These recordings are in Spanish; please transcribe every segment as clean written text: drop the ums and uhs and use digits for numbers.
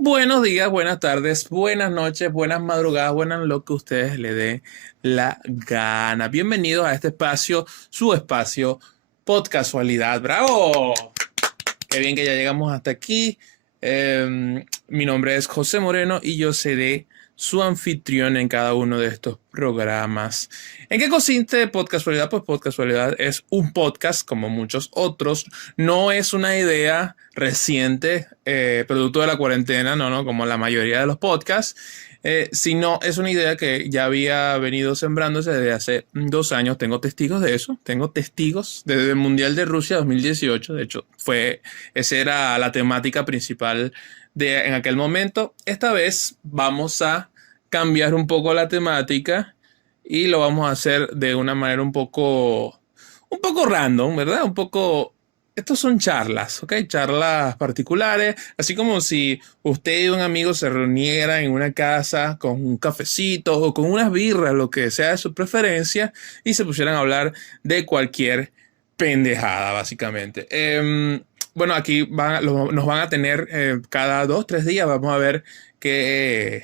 Buenos días, buenas tardes, buenas noches, buenas madrugadas, buenas lo que ustedes le dé la gana. Bienvenidos a este espacio, su espacio, Podcasualidad. ¡Bravo! Qué bien que ya llegamos hasta aquí. Mi nombre es José Moreno y yo seré su anfitrión en cada uno de estos programas. ¿En qué consiste Podcasualidad? Pues Podcasualidad es un podcast como muchos otros. No es una idea reciente, producto de la cuarentena, no, como la mayoría de los podcasts, sino es una idea que ya había venido sembrándose desde hace 2 años. Tengo testigos de eso, tengo testigos desde el Mundial de Rusia 2018. De hecho, esa era la temática principal en aquel momento. Esta vez vamos a cambiar un poco la temática y lo vamos a hacer de una manera un poco random, ¿verdad? Estos son charlas, ¿ok? Charlas particulares, así como si usted y un amigo se reunieran en una casa con un cafecito o con unas birras, lo que sea de su preferencia, y se pusieran a hablar de cualquier pendejada, básicamente. Bueno, aquí nos van a tener cada 2, 3 días. Vamos a ver qué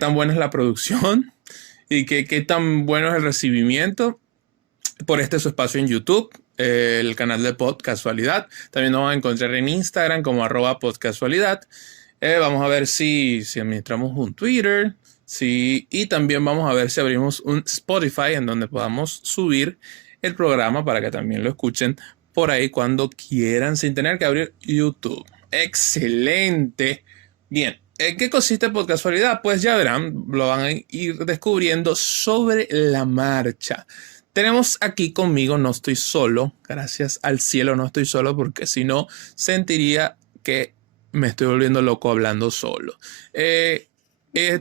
tan buena es la producción y qué tan bueno es el recibimiento por su espacio en YouTube, el canal de Podcasualidad. También nos van a encontrar en Instagram como @podcasualidad. Vamos a ver si administramos un Twitter. Sí, y también vamos a ver si abrimos un Spotify en donde podamos subir el programa para que también lo escuchen por ahí cuando quieran sin tener que abrir YouTube. Excelente. Bien, ¿en qué consiste Podcasualidad? Pues ya verán, lo van a ir descubriendo sobre la marcha. Tenemos aquí conmigo, no estoy solo, gracias al cielo no estoy solo, porque si no sentiría que me estoy volviendo loco hablando solo.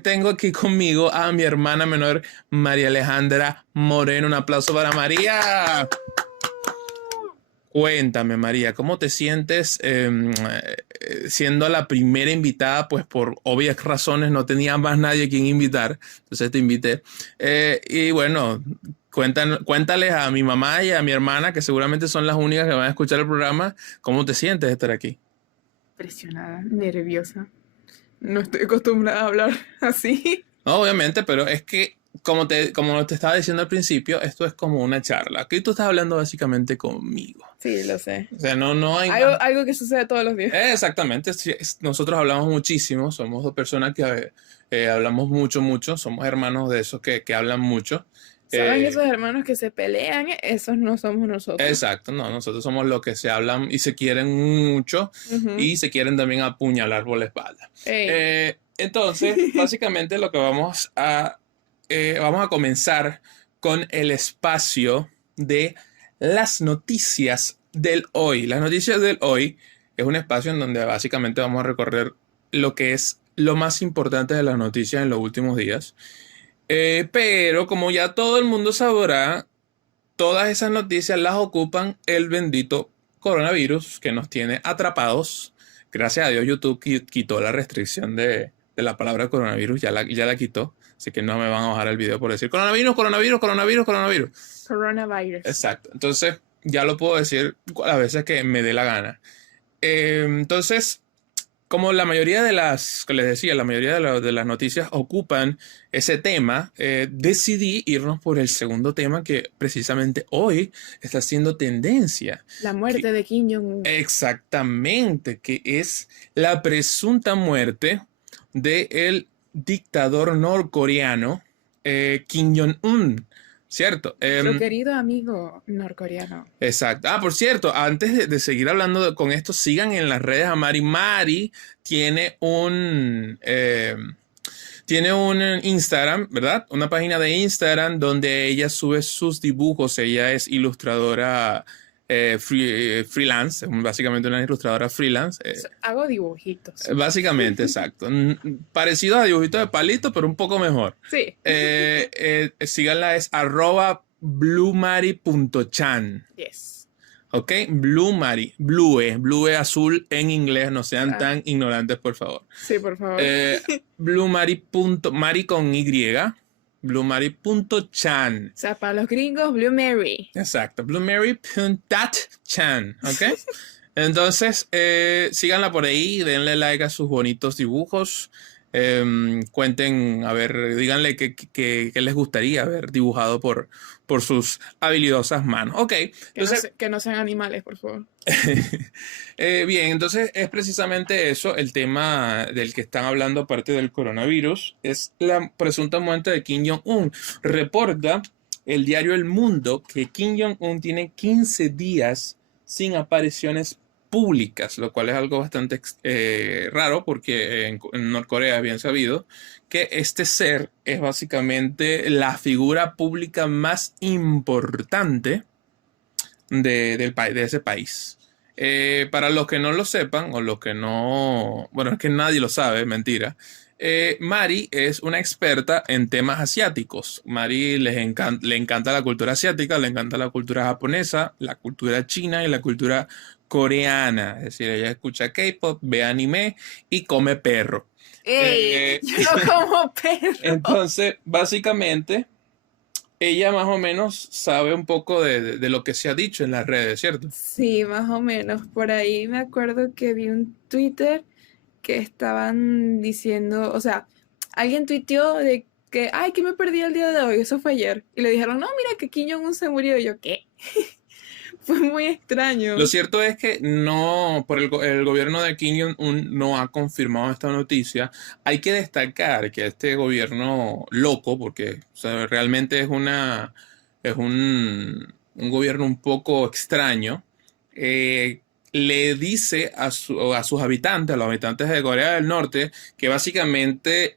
Tengo aquí conmigo a mi hermana menor, María Alejandra Moreno. Un aplauso para María. Cuéntame, María, ¿cómo te sientes siendo la primera invitada? Pues por obvias razones no tenía más nadie a quien invitar, entonces te invité. Y bueno, cuéntales a mi mamá y a mi hermana, que seguramente son las únicas que van a escuchar el programa, ¿cómo te sientes de estar aquí? Presionada, nerviosa. No estoy acostumbrada a hablar así. No, obviamente, pero es que, como te estaba diciendo al principio, esto es como una charla. Aquí tú estás hablando básicamente conmigo. Sí, lo sé. O sea, no hay Algo, más. algo que sucede todos los días. Exactamente, sí, nosotros hablamos muchísimo, somos dos personas que hablamos mucho, somos hermanos de esos que hablan mucho. ¿Saben Eh, esos hermanos que se pelean? Esos no somos nosotros. exacto, no, nosotros somos los que se hablan y se quieren mucho Ujú. y se quieren también apuñalar por la espalda. Ey. Entonces, básicamente lo que vamos a comenzar con el espacio de las noticias del hoy. Las noticias del hoy es un espacio en donde básicamente vamos a recorrer lo que es lo más importante de las noticias en los últimos días. Pero como ya todo el mundo sabrá, todas esas noticias las ocupan el bendito coronavirus que nos tiene atrapados. Gracias a Dios YouTube quitó la restricción de la palabra coronavirus, ya la quitó. Así que no me van a bajar el video por decir coronavirus, coronavirus, coronavirus, coronavirus. Coronavirus. Exacto. Entonces ya lo puedo decir las veces que me dé la gana. Entonces, como la mayoría que les decía, la mayoría de las noticias ocupan ese tema, decidí irnos por el segundo tema que precisamente hoy está haciendo tendencia. La muerte de Kim Jong-un. Exactamente, que es la presunta muerte del dictador norcoreano Kim Jong-un, ¿cierto? Nuestro querido amigo norcoreano. Exacto. Ah, por cierto, antes de seguir hablando con esto, sigan en las redes a Mari. Mari tiene un Instagram, ¿verdad? Una página de Instagram donde ella sube sus dibujos. Ella es ilustradora freelance, básicamente una ilustradora freelance. Hago dibujitos. Básicamente, exacto. Parecido a dibujitos de palito, pero un poco mejor. Sí. Síganla, es @bluemari.chan. Yes. ¿Ok? Blue Mari. Blue azul en inglés. No sean tan ignorantes, por favor. Sí, por favor. Bluemari. Mari con Y. Bluemari.chan. O sea, para los gringos, Blue Mary. Exacto. Bluemari.chan. ¿Ok? Entonces, síganla por ahí, denle like a sus bonitos dibujos. Cuenten, a ver, díganle qué les gustaría ver dibujado por sus habilidosas manos. Ok, entonces, Que no sean animales, por favor. bien, entonces es precisamente eso, el tema del que están hablando aparte del coronavirus, es la presunta muerte de Kim Jong-un. Reporta el diario El Mundo que Kim Jong-un tiene 15 días sin apariciones públicas, lo cual es algo bastante raro porque en Norcorea es bien sabido que este ser es básicamente la figura pública más importante de ese país. Para los que no lo sepan, o los que no, bueno, es que nadie lo sabe, mentira. Mari es una experta en temas asiáticos. Mari le encanta la cultura asiática, le encanta la cultura japonesa, la cultura china y la cultura coreana. Es decir, ella escucha K-pop, ve anime y come perro. ¡Ey! Eh, Yo no como perro. entonces, básicamente, ella más o menos sabe un poco de lo que se ha dicho en las redes, ¿cierto? Sí, más o menos. Por ahí me acuerdo que vi un Twitter que estaban diciendo, o sea, alguien tuiteó de que, ay, que me perdí el día de hoy, eso fue ayer. Y le dijeron, no, mira que Kim Jong-un se murió. Y yo, ¿qué? Fue muy Lo extraño. cierto es que no, el gobierno de Kim Jong-un no ha confirmado esta noticia. Hay que destacar que este gobierno loco, porque o sea, realmente es un gobierno un poco extraño, le dice a sus habitantes, a los habitantes de Corea del Norte, que básicamente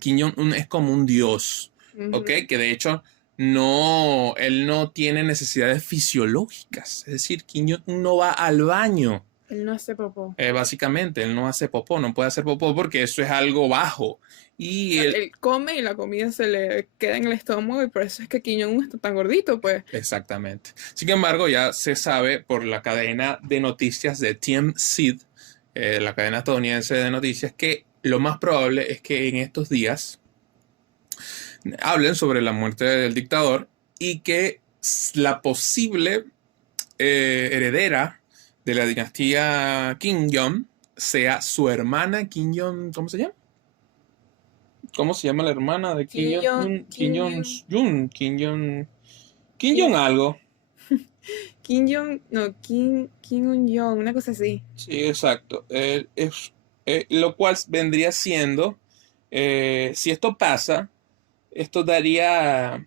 Kim Jong-un es como un dios, ¿ok? Ujú. Que de hecho no, él no tiene necesidades fisiológicas. Es decir, Kim Jong-un no va al baño. Él no hace popó. Básicamente, él no hace popó, no puede hacer popó porque eso es algo bajo. O Y sea, él, él come y la comida se le queda en el estómago y por eso es que Kim Jong-un está tan gordito, pues. exactamente. Sin embargo, ya se sabe por la cadena de noticias de TMZ, la cadena estadounidense de noticias, que lo más probable es que en estos días hablen sobre la muerte del dictador y que la posible heredera de la dinastía Kim Jong sea su hermana Kim Jong, ¿cómo se llama? ¿Cómo se llama la hermana de Kim Kim Jong, Jong-un? Kim Kim Jong, Jong-un, Kim Kim, Jong algo. Kim Jong, no, Kim Un-jong, una cosa así. Sí, exacto. Lo cual vendría siendo, si esto pasa, esto daría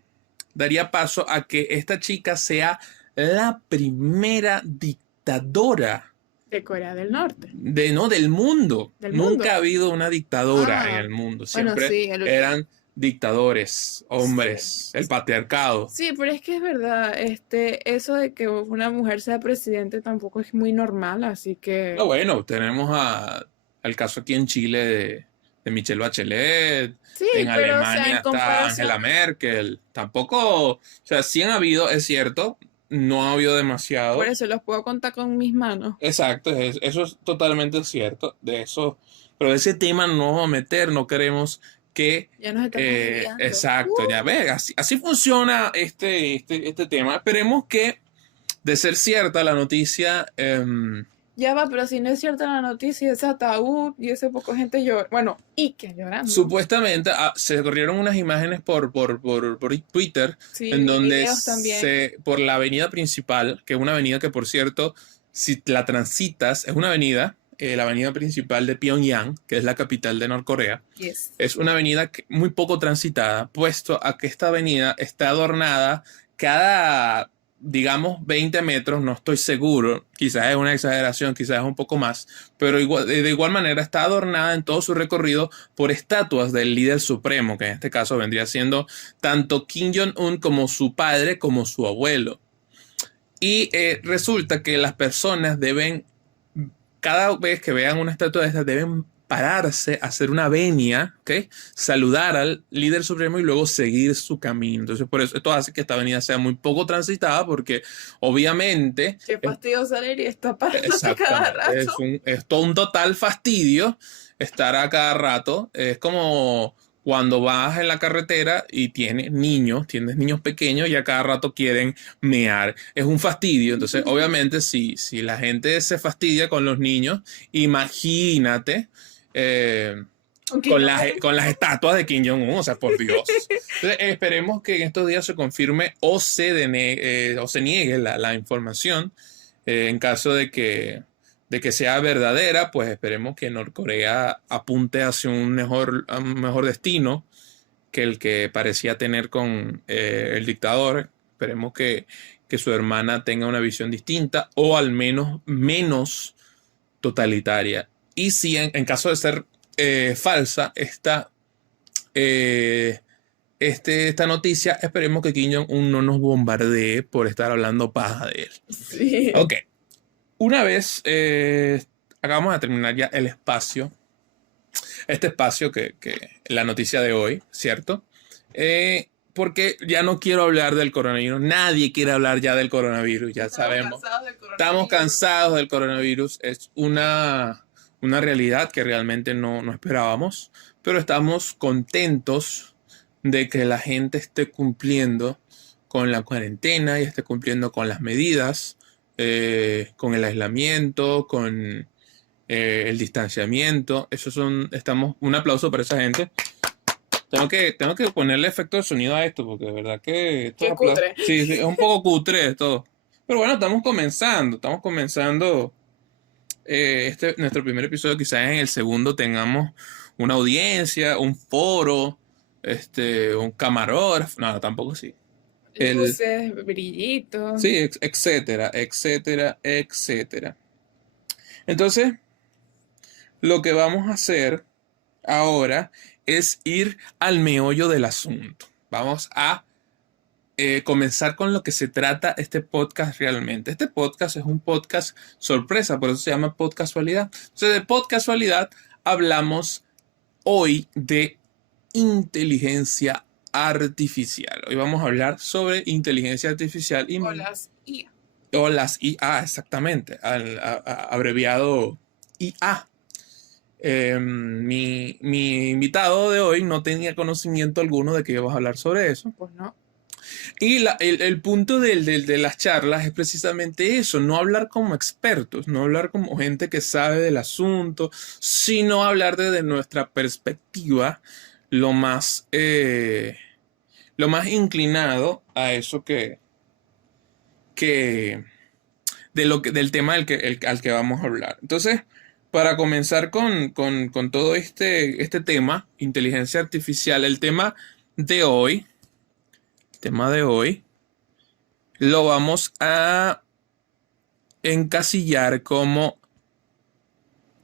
paso a que esta chica sea la primera dictadora De Corea del Norte, no, del mundo. del Nunca ha mundo. habido una dictadora en Ah, el mundo. bueno, Siempre sí, eran dictadores, sí. hombres, el patriarcado. Sí, pero es que es verdad, eso de que una mujer sea presidente tampoco es muy normal, así Pero que bueno, tenemos el caso aquí en Chile de Michelle Bachelet. sí, En pero o sea, Alemania en está Angela comparación, Merkel. Tampoco, o sea, sí han habido, es cierto, no ha habido por demasiados. eso los puedo contar con mis manos. Exacto, eso es totalmente cierto. De eso, pero de ese tema no vamos a meter, no queremos que. Ya nos estamos desviando. Exacto, ya ves, así funciona este tema. Esperemos que, de ser cierta la noticia, Ya va, pero si no es cierta la noticia, ese ataúd y ese poco gente llora. Bueno, y que llorando. supuestamente se corrieron unas imágenes por Twitter Sí, en vi donde videos también. por la avenida principal, que es una avenida que, por cierto, si la transitas, es una avenida, la avenida principal de Pyongyang, que es la capital de Norcorea. Yes. Es una avenida muy poco transitada, puesto a que esta avenida está adornada cada, digamos, 20 metros, no estoy seguro, quizás es una exageración, quizás es un poco más, pero de igual manera está adornada en todo su recorrido por estatuas del líder supremo, que en este caso vendría siendo tanto Kim Jong-un como su padre como su abuelo. Y resulta que las personas deben, cada vez que vean una estatua de estas, deben pararse, hacer una venia, ¿ok? Saludar al líder supremo y luego seguir su camino. Entonces, por eso esto hace que esta avenida sea muy poco transitada porque obviamente, Qué fastidio salir y estar parándote cada exactamente, rato. es todo un total fastidio estar a cada rato. Es como cuando vas en la carretera y tienes niños pequeños y a cada rato quieren mear. Es un fastidio. Entonces, obviamente, si la gente se fastidia con los niños, imagínate Aunque yo con las estatuas de Kim Jong-un, o sea, por Dios. Entonces, esperemos que en estos días se confirme o se niegue la información. En caso de que sea verdadera, pues esperemos que Norcorea apunte hacia a un mejor destino que el que parecía tener con el dictador. Esperemos que su hermana tenga una visión distinta o al menos menos totalitaria. Y si en caso de ser falsa eh, esta noticia, esperemos que Kim Jong-un no nos bombardee por estar hablando paja de él. sí. Ok, una vez acabamos de terminar ya el espacio, este espacio que la noticia de hoy, ¿cierto? Porque ya no quiero hablar del coronavirus, nadie quiere hablar ya del coronavirus, ya sabemos. Estamos cansados del coronavirus, es una realidad que realmente no esperábamos, pero estamos contentos de que la gente esté cumpliendo con la cuarentena y esté cumpliendo con las medidas, con el aislamiento, con el distanciamiento. Un aplauso para esa gente. Tengo que ponerle efecto de sonido a esto, porque de verdad que Qué cutre. sí, es un poco cutre esto. Pero bueno, estamos comenzando nuestro primer episodio. Quizás en el segundo tengamos una audiencia, un foro, un camarógrafo. No, tampoco sí. Luces, brillitos. Sí, etcétera, etcétera, etcétera. Entonces, lo que vamos a hacer ahora es ir al meollo del asunto. Vamos a comenzar con lo que se trata este podcast realmente. Este podcast es un podcast sorpresa, por eso se llama Podcasualidad. Entonces, de Podcasualidad hablamos hoy de inteligencia artificial. Hoy vamos a hablar sobre inteligencia artificial O las IA. o las IA, exactamente, abreviado IA. Mi invitado de hoy no tenía conocimiento alguno de que íbamos a hablar sobre eso. Pues no. Y el punto de las charlas es precisamente eso, no hablar como expertos, no hablar como gente que sabe del asunto, sino hablar desde nuestra perspectiva lo más inclinado a eso que del tema al que vamos a hablar. Entonces, para comenzar con todo este tema, inteligencia artificial, tema de hoy, lo vamos a encasillar como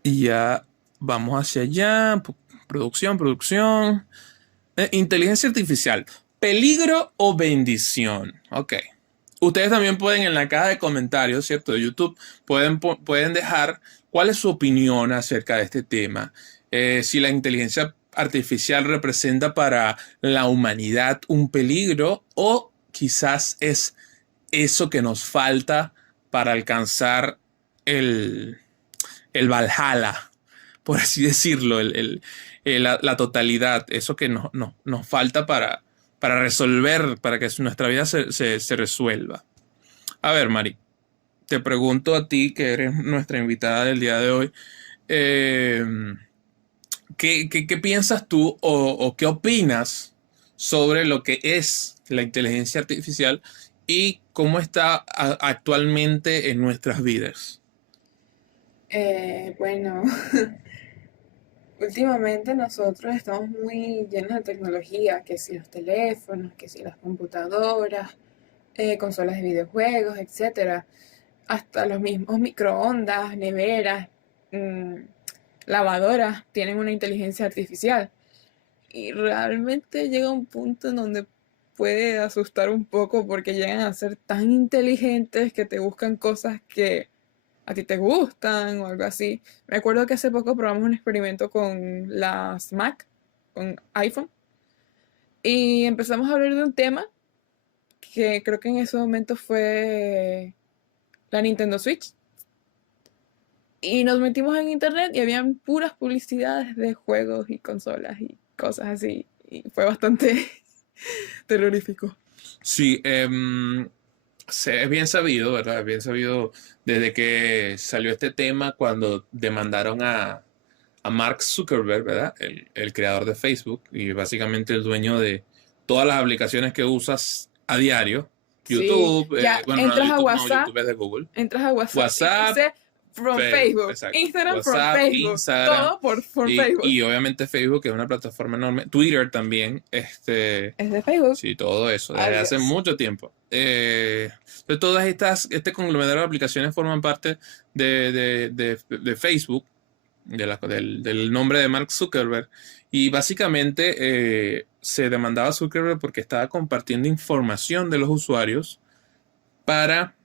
ya vamos hacia allá, producción, inteligencia artificial, peligro o bendición. Ok. Ustedes también pueden en la caja de comentarios, ¿cierto? De YouTube, pueden dejar cuál es su opinión acerca de este tema. Si la inteligencia artificial representa para la humanidad un peligro o quizás es eso que nos falta para alcanzar el, el Valhalla, por así decirlo, la totalidad, eso que nos falta para resolver, para que nuestra vida se resuelva. A ver, Mari, te pregunto a ti, que eres nuestra invitada del día de hoy, eh, ¿qué piensas tú o qué opinas sobre lo que es la inteligencia artificial y cómo está actualmente en nuestras vidas? Bueno, últimamente nosotros estamos muy llenos de tecnología, que si los teléfonos, que si las computadoras, consolas de videojuegos, etcétera. Hasta los mismos microondas, neveras, mm, lavadoras tienen una inteligencia artificial. Y realmente llega un punto en donde puede asustar un poco porque llegan a ser tan inteligentes que te buscan cosas que a ti te gustan o algo así. Me acuerdo que hace poco probamos un experimento con las Mac, con iPhone, y empezamos a hablar de un tema que creo que en ese momento fue la Nintendo Switch. Y nos metimos en internet y habían puras publicidades de juegos y consolas y cosas así. Y fue bastante terrorífico. Sí, es bien sabido, ¿verdad? Es bien sabido desde que salió este tema cuando demandaron a Mark Zuckerberg, ¿verdad? El creador de Facebook y básicamente el dueño de todas las aplicaciones que usas a diario. Sí, YouTube, ya bueno, no, entras a YouTube no, WhatsApp, YouTube es de Google. entras a WhatsApp y WhatsApp, dice from Facebook, exacto. Instagram from WhatsApp, Facebook, Instagram todo por from y, Facebook. y obviamente Facebook, que es una plataforma enorme. Twitter también, Es de Facebook. sí, todo eso, desde Ay, hace Dios. mucho tiempo. Entonces, este conglomerado de aplicaciones forman parte de Facebook, del nombre de Mark Zuckerberg, y básicamente se demandaba a Zuckerberg porque estaba compartiendo información de los usuarios para,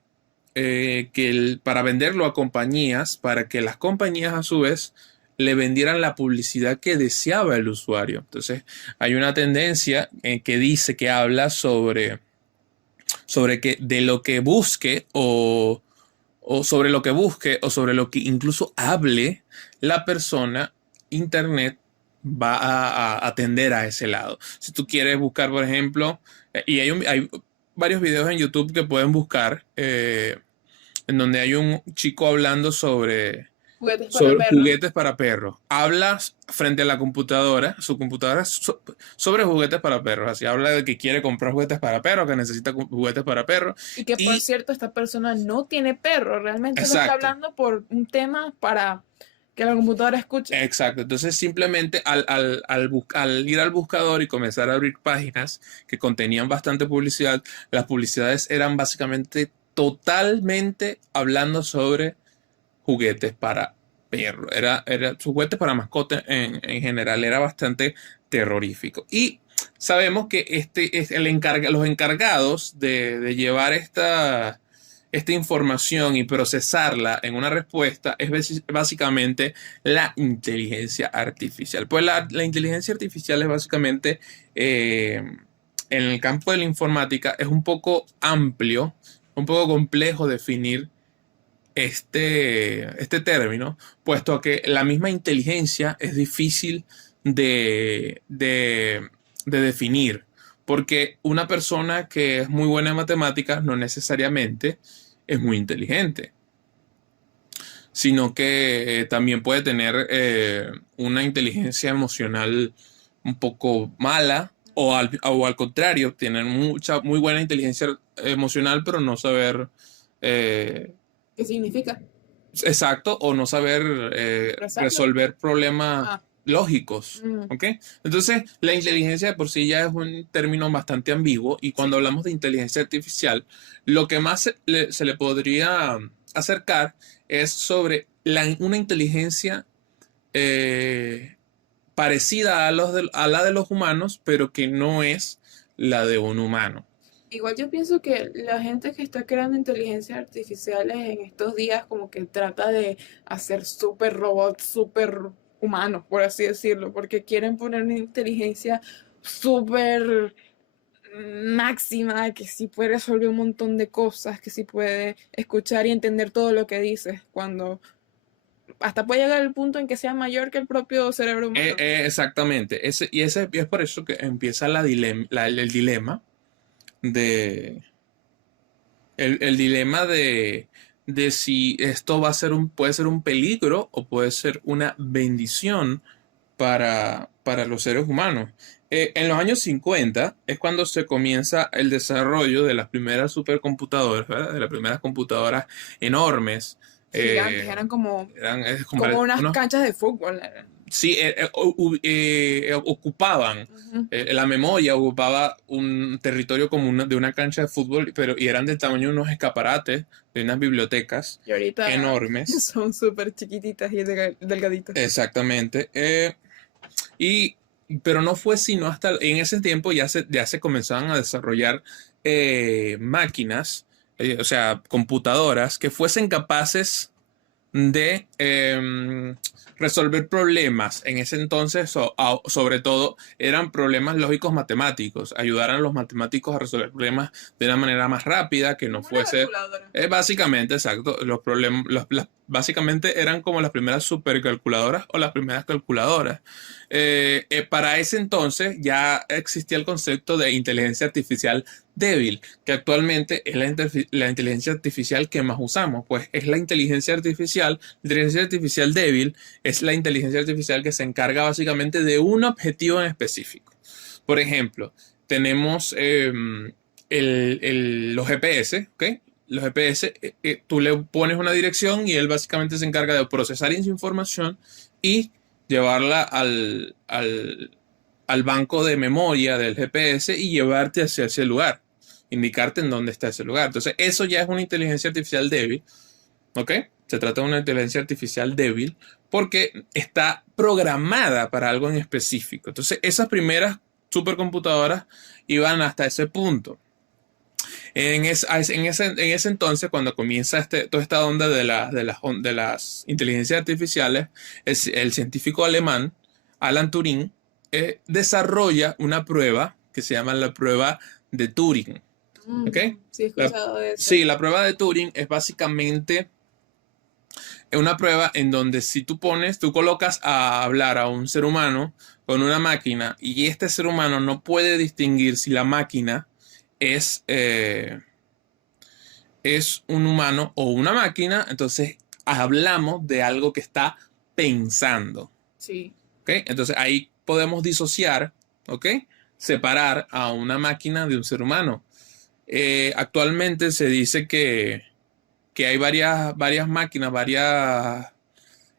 para venderlo a compañías, para que las compañías a su vez le vendieran la publicidad que deseaba el usuario. Entonces, hay una tendencia que dice, que habla sobre que de lo que busque o sobre lo que busque o sobre lo que incluso hable la persona, Internet va a atender a ese lado. Si tú quieres buscar, por ejemplo, y hay varios videos en YouTube que pueden buscar, en donde hay un chico hablando Juguetes para sobre perros. juguetes para perros. Hablas frente a la computadora, su computadora, sobre juguetes para perros. Así habla de que quiere comprar juguetes para perros, que necesita juguetes para perros. Y que por Y, cierto, esta persona no tiene perro, realmente lo está exacto, hablando por un tema para que la computadora escuche. exacto. Entonces simplemente al ir al buscador y comenzar a abrir páginas que contenían bastante publicidad, las publicidades eran básicamente totalmente hablando sobre juguetes para perros. Juguetes para mascotas en general era bastante terrorífico. Y sabemos que los encargados de llevar esta información y procesarla en una respuesta es básicamente la inteligencia artificial. Pues la inteligencia artificial es básicamente, en el campo de la informática, es un poco amplio, un poco complejo definir este término, puesto a que la misma inteligencia es difícil de definir, porque una persona que es muy buena en matemáticas no necesariamente es muy inteligente, sino que también puede tener una inteligencia emocional un poco mala. O al contrario, tener muy buena inteligencia emocional, pero no saber ¿Qué significa? exacto, o no saber Expresarlo. resolver problemas Ah, lógicos, mm, ¿ok? Entonces, la inteligencia de por sí ya es un término bastante ambiguo y cuando sí. hablamos de inteligencia artificial, lo que más se le podría acercar es sobre una inteligencia eh, parecida a la de los humanos, pero que no es la de un humano. Igual yo pienso que la gente que está creando inteligencias artificiales en estos días como que trata de hacer súper robots, súper humanos, por así decirlo, porque quieren poner una inteligencia súper máxima, que sí puede resolver un montón de cosas, que sí puede escuchar y entender todo lo que dices, cuando hasta puede llegar el punto en que sea mayor que el propio cerebro humano. Exactamente, y es por eso que empieza el dilema de el dilema de si esto puede ser un peligro o puede ser una bendición para los seres humanos. En los años 50 es cuando se comienza el desarrollo de las primeras supercomputadoras, ¿verdad? De las primeras computadoras enormes. Gigantes, Eh, eran como, eran como unas unos, canchas de fútbol. sí, ocupaban, Ujú. la memoria ocupaba un territorio como de una cancha de fútbol, y eran del tamaño de unos escaparates, de unas bibliotecas Y ahorita enormes. son súper chiquititas y delgaditas. Exactamente. Y, pero no fue sino hasta en ese tiempo ya se comenzaban a desarrollar máquinas, o sea, computadoras que fuesen capaces de resolver problemas. En ese entonces, sobre todo, eran problemas lógicos matemáticos. Ayudar a los matemáticos a resolver problemas de una manera más rápida, que no Como una fuese calculadora. básicamente, exacto, los problemas, básicamente eran como las primeras supercalculadoras o las primeras calculadoras. Para ese entonces ya existía el concepto de inteligencia artificial débil, que actualmente es la inteligencia artificial que más usamos, pues es la inteligencia artificial débil es la inteligencia artificial que se encarga básicamente de un objetivo en específico. Por ejemplo, tenemos los GPS, ¿ok? Los GPS, tú le pones una dirección y él básicamente se encarga de procesar esa información y llevarla al banco de memoria del GPS y llevarte hacia ese lugar, indicarte en dónde está ese lugar. Entonces, eso ya es una inteligencia artificial débil, ¿ok? Se trata de una inteligencia artificial débil porque está programada para algo en específico. Entonces, esas primeras supercomputadoras iban hasta ese punto. En ese entonces, cuando comienza toda esta onda de las inteligencias artificiales, el científico alemán, Alan Turing, desarrolla una prueba que se llama la prueba de Turing. ¿Ok? Sí, he escuchado de eso. Sí, la prueba de Turing es básicamente una prueba en donde si tú colocas a hablar a un ser humano con una máquina y este ser humano no puede distinguir si la máquina es un humano o una máquina, entonces hablamos de algo que está pensando. Sí. ¿Ok? Entonces ahí podemos disociar, ¿ok? Separar a una máquina de un ser humano. Actualmente se dice que hay varias máquinas, varias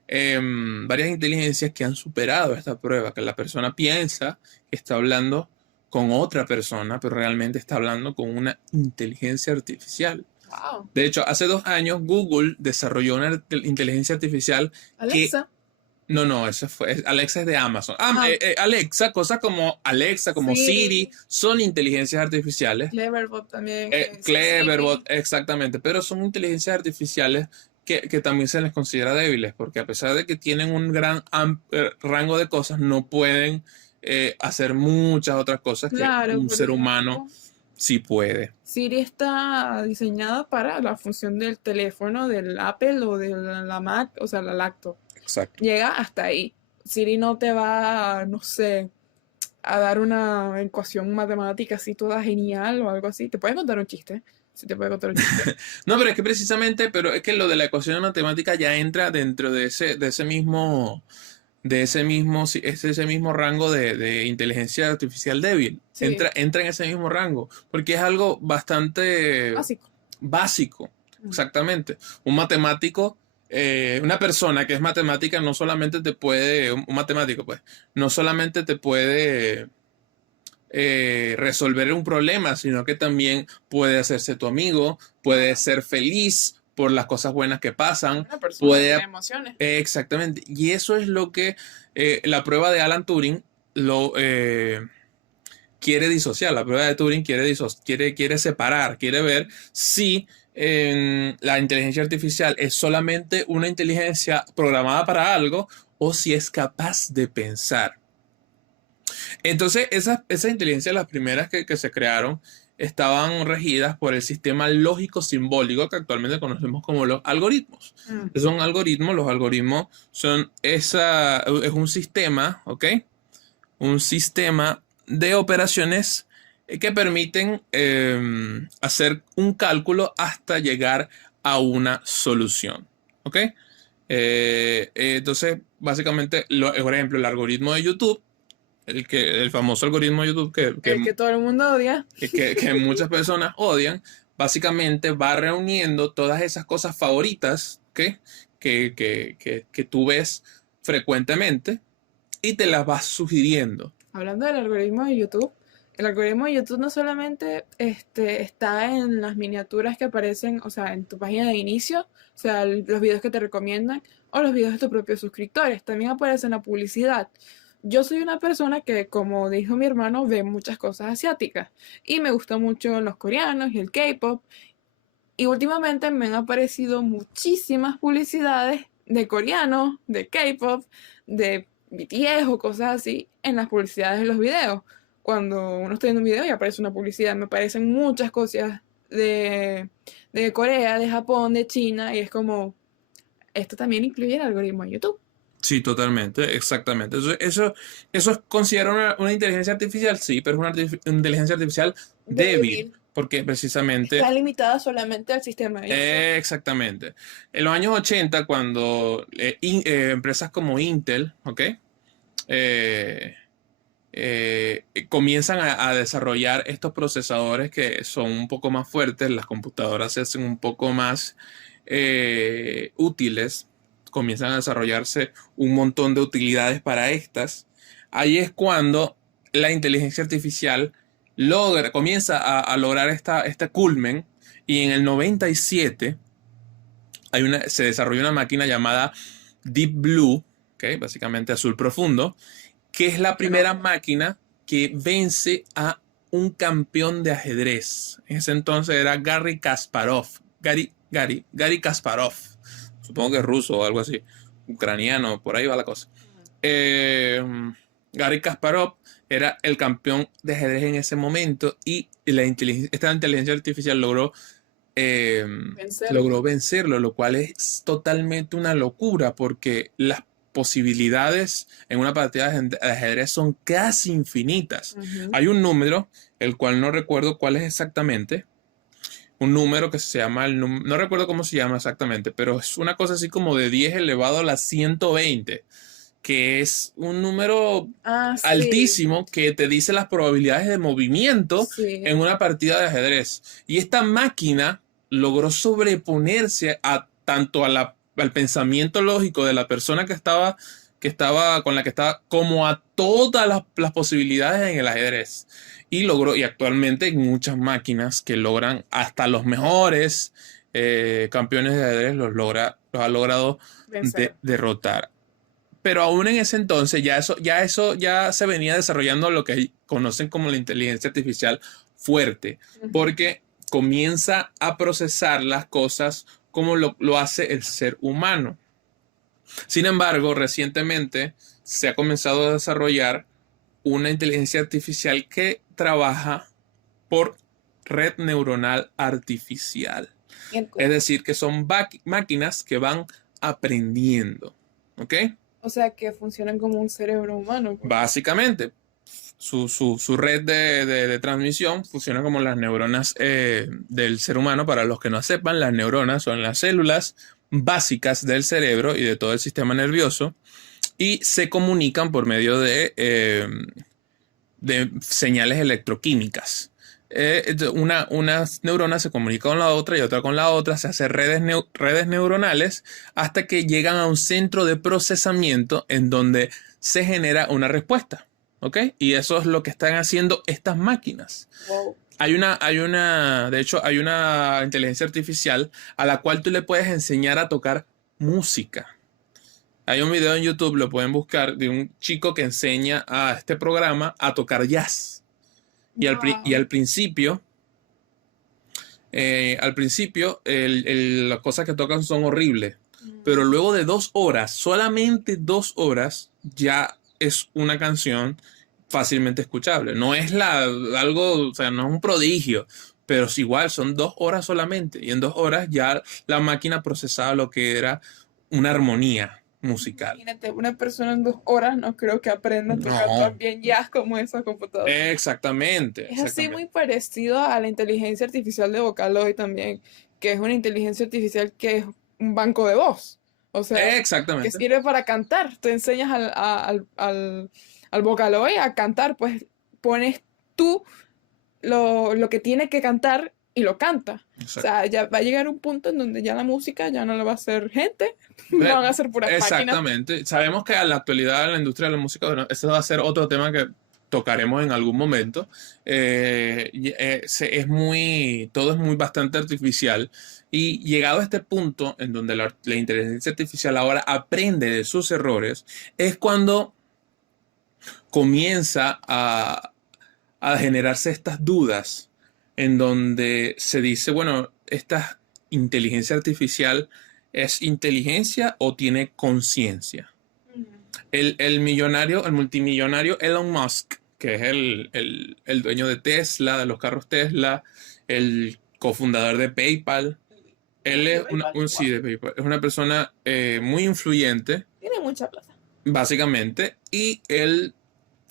inteligencias que han superado esta prueba, que la persona piensa que está hablando con otra persona, pero realmente está hablando con una inteligencia artificial. Wow. De hecho, hace 2 años Google desarrolló una inteligencia artificial Alexa. No, Alexa es de Amazon. Alexa, cosas como Alexa, como Siri, son inteligencias artificiales. Cleverbot también. Cleverbot, exactamente, pero son inteligencias artificiales que también se les considera débiles, porque a pesar de que tienen un gran rango de cosas, no pueden hacer muchas otras cosas que un ser humano sí puede. Siri está diseñada para la función del teléfono, del Apple o de la Mac, o sea, la Lacto. Exacto. Llega hasta ahí. Siri no te va, no sé, a dar una ecuación matemática así toda genial o algo así. Te puede contar un chiste. Sí, te puede contar un chiste. No, pero es que precisamente, es que lo de la ecuación matemática ya entra dentro de ese mismo rango de inteligencia artificial débil. Sí. Entra en ese mismo rango, porque es algo bastante básico. Exactamente. Un matemático, una persona que es matemática no solamente te puede, un matemático pues, no solamente te puede resolver un problema, sino que también puede hacerse tu amigo, puede ser feliz por las cosas buenas que pasan. Una persona tiene emociones. Exactamente. Y eso es lo que la prueba de Alan Turing quiere disociar. La prueba de Turing quiere separar, quiere ver si la inteligencia artificial es solamente una inteligencia programada para algo o si es capaz de pensar. Entonces, esas inteligencias, las primeras que se crearon, estaban regidas por el sistema lógico simbólico que actualmente conocemos como los algoritmos. Son algoritmos, los algoritmos es un sistema, ¿ok? Un sistema de operaciones que permiten hacer un cálculo hasta llegar a una solución, ¿ok? Entonces, básicamente, por ejemplo, el algoritmo de YouTube, el famoso algoritmo de YouTube el que todo el mundo odia, que muchas personas odian, básicamente va reuniendo todas esas cosas favoritas que tú ves frecuentemente y te las vas sugiriendo. Hablando del algoritmo de YouTube, el algoritmo de YouTube no solamente está en las miniaturas que aparecen, o sea, en tu página de inicio, o sea, los videos que te recomiendan o los videos de tus propios suscriptores, también aparece en la publicidad. Yo soy una persona que, como dijo mi hermano, ve muchas cosas asiáticas y me gustan mucho los coreanos y el K-pop. Y últimamente me han aparecido muchísimas publicidades de coreanos, de K-pop, de BTS o cosas así en las publicidades de los videos. Cuando uno está viendo un video y aparece una publicidad, me aparecen muchas cosas de Corea, de Japón, de China y es como... esto también incluye el algoritmo de YouTube. Sí, totalmente, exactamente. Eso es considerado una inteligencia artificial, sí, pero es una inteligencia artificial débil, Débil. porque precisamente, Está limitada solamente al sistema de YouTube. exactamente. En los años 80, cuando empresas como Intel, ¿ok? Eh, comienzan a desarrollar estos procesadores que son un poco más fuertes, las computadoras se hacen un poco más útiles, comienzan a desarrollarse un montón de utilidades para estas. Ahí es cuando la inteligencia artificial comienza a lograr este culmen, y en el 97 se desarrolló una máquina llamada Deep Blue, ¿okay? Básicamente azul profundo, que es la primera máquina que vence a un campeón de ajedrez. En ese entonces era Garry Kasparov. Gary Kasparov. Supongo que es ruso o algo así. Ucraniano, por ahí va la cosa. Gary Kasparov era el campeón de ajedrez en ese momento, y esta inteligencia artificial logró vencerlo, lo cual es totalmente una locura, porque las posibilidades en una partida de ajedrez son casi infinitas. Hay un número, el cual no recuerdo cuál es exactamente, un número que se llama, no recuerdo cómo se llama exactamente, pero es una cosa así como de 10 elevado a la 120, que es un número altísimo que te dice las probabilidades de movimiento en una partida de ajedrez. Y esta máquina logró sobreponerse tanto al pensamiento lógico de la persona que estaba con la que estaba, como a todas las posibilidades en el ajedrez. Y actualmente hay muchas máquinas que logran, hasta los mejores campeones de ajedrez los ha logrado derrotar. Pero aún en ese entonces ya se venía desarrollando lo que conocen como la inteligencia artificial fuerte, porque comienza a procesar las cosas como lo hace el ser humano. Sin embargo, recientemente se ha comenzado a desarrollar una inteligencia artificial que trabaja por red neuronal artificial. Es decir, que son máquinas que van aprendiendo, ¿ok? O sea, que funcionan como un cerebro humano. Básicamente, su red de transmisión funciona como las neuronas del ser humano. Para los que no sepan, las neuronas son las células básicas del cerebro y de todo el sistema nervioso, y se comunican por medio de señales electroquímicas. Una neurona se comunica con la otra y otra con la otra, se hacen redes neuronales hasta que llegan a un centro de procesamiento en donde se genera una respuesta, ¿ok? Y eso es lo que están haciendo estas máquinas. Wow. De hecho, hay una inteligencia artificial a la cual tú le puedes enseñar a tocar música. Hay un video en YouTube, lo pueden buscar, de un chico que enseña a este programa a tocar jazz. Y al principio, las cosas que tocan son horribles. Pero luego de 2 horas, solamente 2 horas, ya es una canción fácilmente escuchable. No es algo, o sea, no es un prodigio, pero es igual, son 2 horas solamente. Y en 2 horas ya la máquina procesaba lo que era una armonía musical. Imagínate, una persona en 2 horas no creo que aprenda a tocar tan bien jazz como esa computadora. Exactamente. Es así muy parecido a la inteligencia artificial de Vocaloid también, que es una inteligencia artificial que es un banco de voz. O sea, que sirve para cantar. Te enseñas al Vocaloid a cantar, pues pones tú lo que tiene que cantar y lo canta. Exacto. O sea, ya va a llegar un punto en donde ya la música ya no la va a hacer gente, van a ser puras máquinas. Exactamente. Sabemos que en la actualidad en la industria de la música, bueno, ese va a ser otro tema que tocaremos en algún momento. Todo es muy bastante artificial, y llegado a este punto en donde la inteligencia artificial ahora aprende de sus errores, es cuando comienza a generarse estas dudas en donde se dice, bueno, ¿esta inteligencia artificial es inteligencia o tiene conciencia? El multimillonario Elon Musk, que es el dueño de Tesla, de los carros Tesla, el cofundador de PayPal, Él es sí, de PayPal. Es una persona muy influyente, Tiene mucha plata. básicamente, y él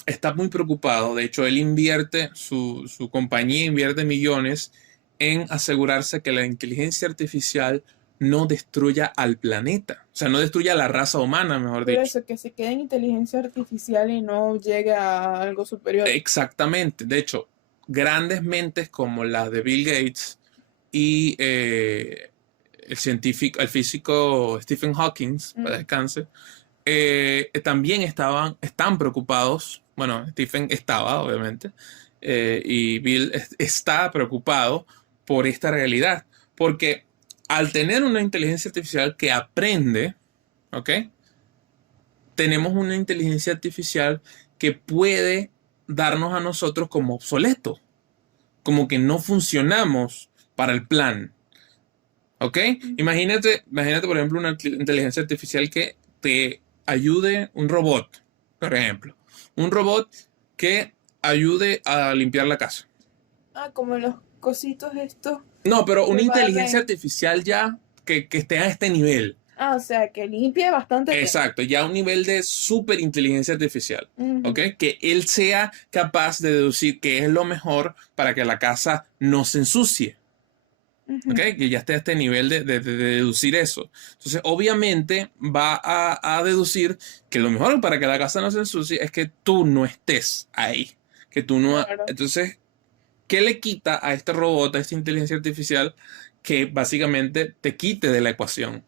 está muy preocupado. De hecho, él invierte, su compañía invierte millones en asegurarse que la inteligencia artificial no destruya al planeta. O sea, no destruya a la raza humana, mejor Por dicho. eso, que se quede en inteligencia artificial y no llegue a algo superior. Exactamente. De hecho, grandes mentes como la de Bill Gates y el físico Stephen Hawking, para descanse, también están preocupados. Bueno, Stephen estaba, obviamente, y Bill está preocupado por esta realidad. Porque al tener una inteligencia artificial que aprende, ¿ok? Tenemos una inteligencia artificial que puede darnos a nosotros como obsoletos, como que no funcionamos para el plan. ¿Ok? Imagínate, por ejemplo, una inteligencia artificial que te ayude, un robot, por ejemplo. Un robot que ayude a limpiar la casa. Ah, como los cositos estos No, pero una que inteligencia barren. artificial ya que esté a este nivel. Ah, o sea, que limpie bastante bien. Exacto, ya a un nivel de super inteligencia artificial. ¿Ok? Ujú, Que él sea capaz de deducir qué es lo mejor para que la casa no se ensucie. ¿Ok? ujú. Que ya esté a este nivel de deducir eso. Entonces, obviamente, va a deducir que lo mejor para que la casa no se ensucie es que tú no estés ahí. Que tú no. Claro. Entonces, ¿qué le quita a este robot, a esta inteligencia artificial, que básicamente te quite de la ecuación,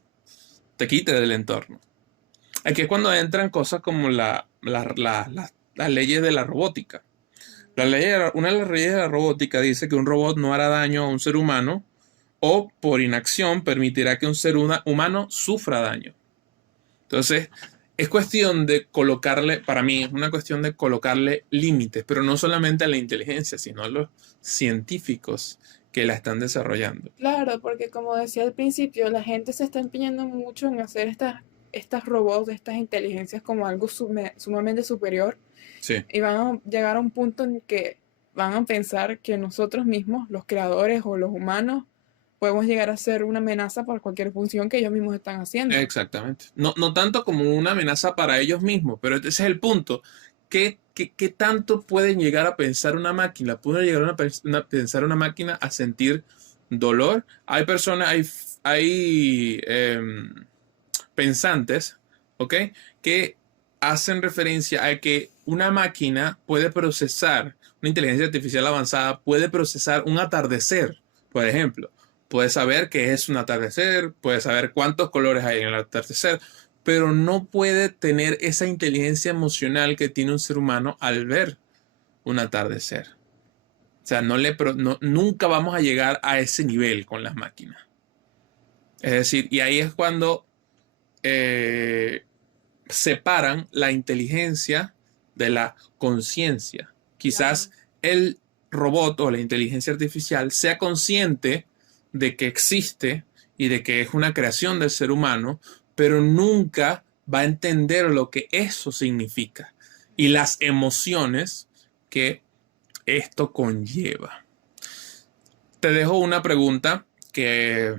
te quite del entorno? Aquí es cuando entran cosas como las leyes de la robótica. Una de las leyes de la robótica dice que un robot no hará daño a un ser humano o por inacción permitirá que un ser humano sufra daño. Entonces, es cuestión de colocarle, para mí, es una cuestión de colocarle límites, pero no solamente a la inteligencia, sino a los científicos que la están desarrollando. Claro, porque como decía al principio, la gente se está empeñando mucho en hacer estas robots, estas inteligencias como algo sumamente superior Sí, y van a llegar a un punto en que van a pensar que nosotros mismos, los creadores o los humanos, podemos llegar a ser una amenaza para cualquier función que ellos mismos están haciendo. exactamente. No, no tanto como una amenaza para ellos mismos, pero ese es el punto. ¿Qué tanto pueden llegar a pensar una máquina? ¿Puede llegar pensar una máquina a sentir dolor? Hay personas, hay pensantes, ¿ok? Que hacen referencia a que una máquina puede procesar, una inteligencia artificial avanzada puede procesar un atardecer, por ejemplo. Puede saber qué es un atardecer, puede saber cuántos colores hay en el atardecer, pero no puede tener esa inteligencia emocional que tiene un ser humano al ver un atardecer. O sea, nunca vamos a llegar a ese nivel con las máquinas. Es decir, y ahí es cuando eh, separan la inteligencia de la conciencia. Quizás Claro. el robot o la inteligencia artificial sea consciente de que existe y de que es una creación del ser humano, pero nunca va a entender lo que eso significa y las emociones que esto conlleva. Te dejo una pregunta que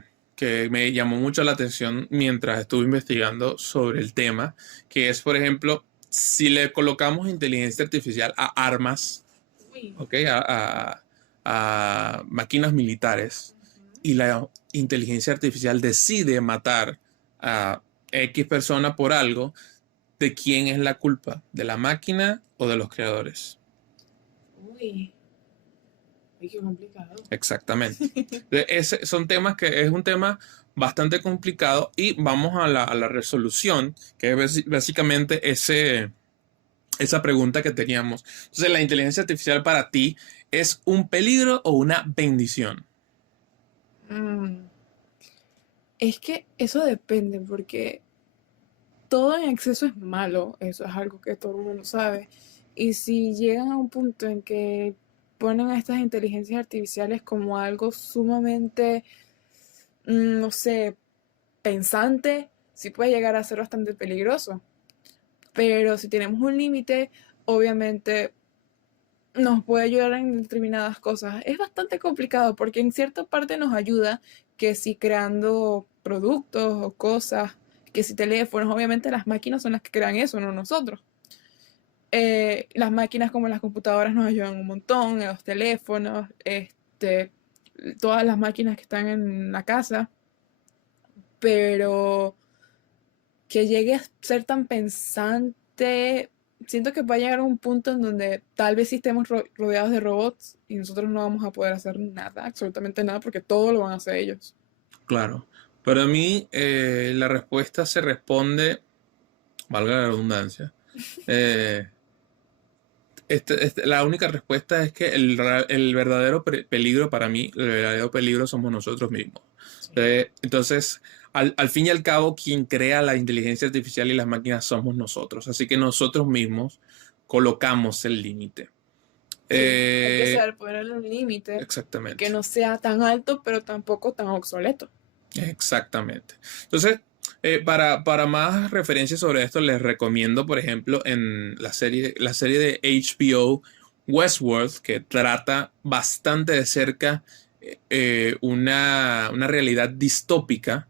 me llamó mucho la atención mientras estuve investigando sobre el tema, que es, por ejemplo, si le colocamos inteligencia artificial a armas, Uy. ¿ok? A máquinas militares y la inteligencia artificial decide matar a X persona por algo, ¿de quién es la culpa? ¿De la máquina o de los creadores? Uy, uy, qué complicado. Exactamente. Son temas que es un tema bastante complicado y vamos a la resolución, que es básicamente esa pregunta que teníamos. Entonces, ¿la inteligencia artificial para ti es un peligro o una bendición? Mm, Es que eso depende, porque todo en exceso es malo, eso es algo que todo el mundo sabe. Y si llegan a un punto en que ponen a estas inteligencias artificiales como algo sumamente, no sé, pensante, sí puede llegar a ser bastante peligroso. Pero si tenemos un límite, obviamente, nos puede ayudar en determinadas cosas. Es bastante complicado porque en cierta parte nos ayuda, que si creando productos o cosas, que si teléfonos, obviamente las máquinas son las que crean eso, no nosotros. Las máquinas como las computadoras nos ayudan un montón, los teléfonos, todas las máquinas que están en la casa, pero que llegue a ser tan pensante, siento que va a llegar a un punto en donde tal vez sí estemos rodeados de robots y nosotros no vamos a poder hacer nada, absolutamente nada, porque todo lo van a hacer ellos. Claro. Para mí, la respuesta se responde, valga la redundancia. eh, la única respuesta es que el verdadero peligro para mí, el verdadero peligro somos nosotros mismos. Entonces, al fin y al cabo, quien crea la inteligencia artificial y las máquinas somos nosotros. Así que nosotros mismos colocamos el límite. Sí, hay que Eh, saber ponerle un límite y que exactamente. no sea tan alto, pero tampoco tan obsoleto. Exactamente. Entonces, para más referencias sobre esto, les recomiendo, por ejemplo, en la serie de HBO Westworld, que trata bastante de cerca una realidad distópica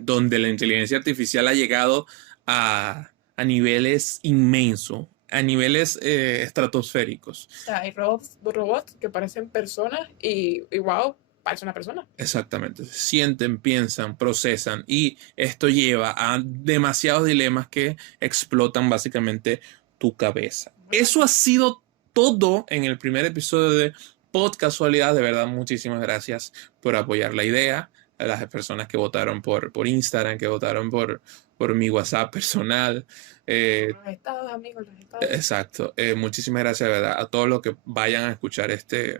donde la inteligencia artificial ha llegado a niveles inmensos, a niveles estratosféricos. O sea, hay robots que parecen personas y wow, parece una persona. Exactamente. Sienten, piensan, procesan y esto lleva a demasiados dilemas que explotan básicamente tu cabeza. Eso ha sido todo en el primer episodio de Pod Casualidad. De verdad, muchísimas gracias por apoyar la idea. A las personas que votaron por Instagram, que votaron por mi WhatsApp personal. Los estados, amigos, los estados. Exacto. Muchísimas gracias, de verdad, a todos los que vayan a escuchar este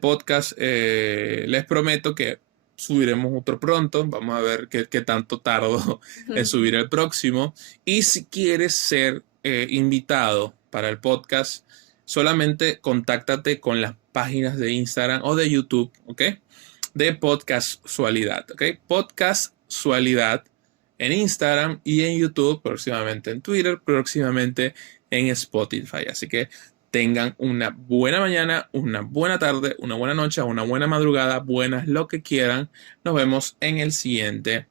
podcast. Les prometo que subiremos otro pronto. Vamos a ver qué tanto tardo en subir el próximo. Y si quieres ser invitado para el podcast, solamente contáctate con las páginas de Instagram o de YouTube, ¿ok? De Podcastsualidad, ¿ok? Podcastsualidad en Instagram y en YouTube, próximamente en Twitter, próximamente en Spotify. Así que tengan una buena mañana, una buena tarde, una buena noche, una buena madrugada, buenas lo que quieran. Nos vemos en el siguiente.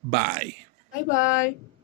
Bye. Bye bye.